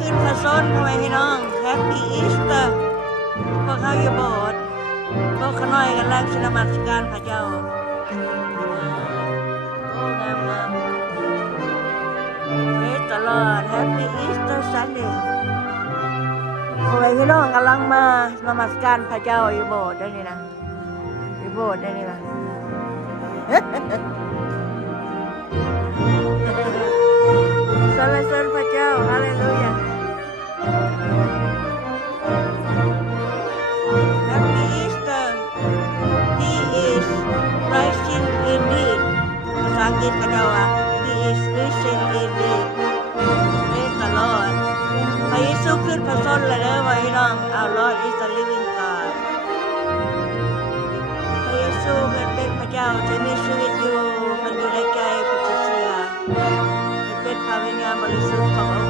ขึ้นพระชนทำไมพี่น้องแฮปปี้อีสเตอร์พวกเขาอยู่โบสถ์พวกขน้อยกันแรกชินมัสการพระเจ้าโอ้งามงามเวทตลอดแฮปปี้อีสเตอร์ซันเดย์ทำไมพี่น้องกำลังมานมัสการพระเจ้าอยู่โบสถ์ได้นี่นะอยู่โบสถ์ได้นี่นะสรรเสริญพระเจ้าฮาเลลูยา Happy Easter He is rising indeed ภาษาอังกฤษก็จะว่า He is risen indeed Praise the Lord พระเยซูขึ้นพระชนม์เลยเด้อพี่น้อง Our Lord is the living God พระเยซูเป็นพระเจ้าที่มีชีวิตอยู่มันอยู่ในใจผู้เชื่อเป็นพระวิญญาณบริสุทธิ์ของพระองค์